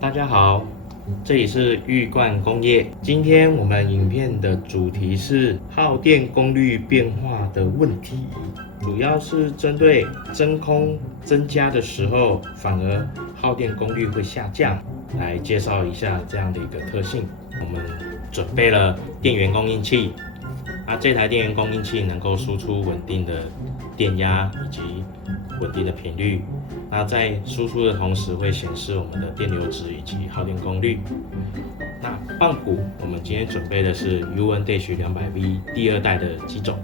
大家好，这里是玉冠工业。今天我们影片的主题是耗电功率变化的问题，主要是针对真空增加的时候，反而耗电功率会下降，来介绍一下这样的一个特性。我们准备了电源供应器，这台电源供应器能够输出稳定的电压以及稳定的频率。那在输出的同时会显示我们的电流值以及耗电功率。那棒谱我们今天准备的是 UN-200V 第二代的机种。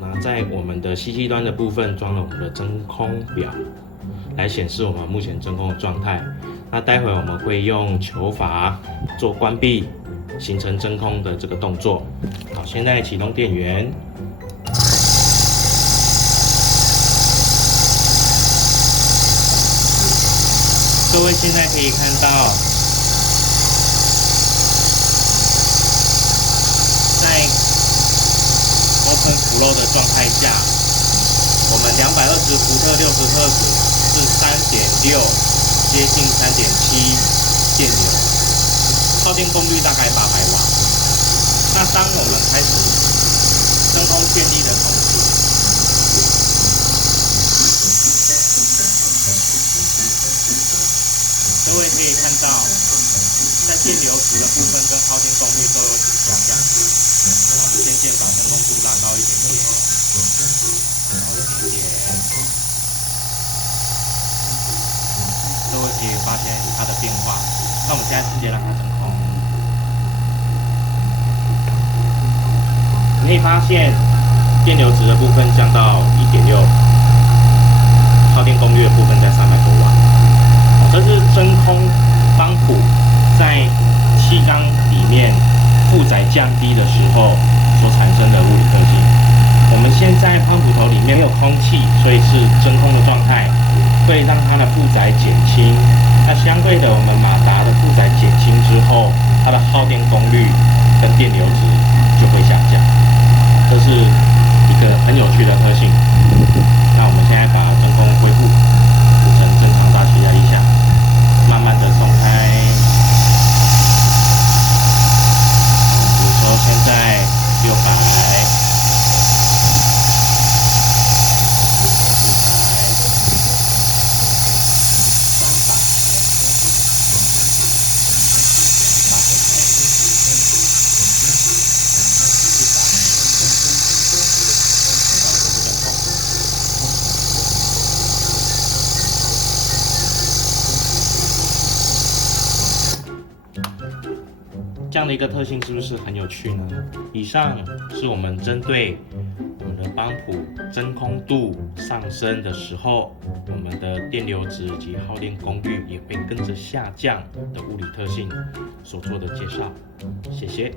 那在我们的吸气端的部分装了我们的真空表，来显示我们目前真空的状态。那待会我们会用球阀做关闭，形成真空的这个动作。好，现在启动电源。各位现在可以看到，在 open flow 的状态下，我们220伏特60赫兹是 3.6 接近 3.7 电流，耗电功率大概800瓦。那当我们开始真空建立的同时，各位可以看到，在电流值的部分跟耗电功率都有下降。我们渐渐把真空度拉高一点点，各位可以发现它的变化。那我们现在直接让它真空，你可以发现电流值的部分降到 1.6， 耗电功率的部分在300多瓦。这是真空帮浦在气缸里面负载降低的时候所产生的物理特性。我们现在帮浦头里面没有空气，所以是真空的状态，会让它的负载减轻。那相对的，我们马达的负载减轻之后，它的耗电功率跟电流值就会下降。这是一个很有趣的特性。那我们现在把真空恢复成正常大气压一下。慢慢的松开，比如说现在600、400、这样的一个特性是不是很有趣呢？以上是我们针对我们的帮浦真空度上升的时候，我们的电流值以及耗电功率也会跟着下降的物理特性所做的介绍。谢谢。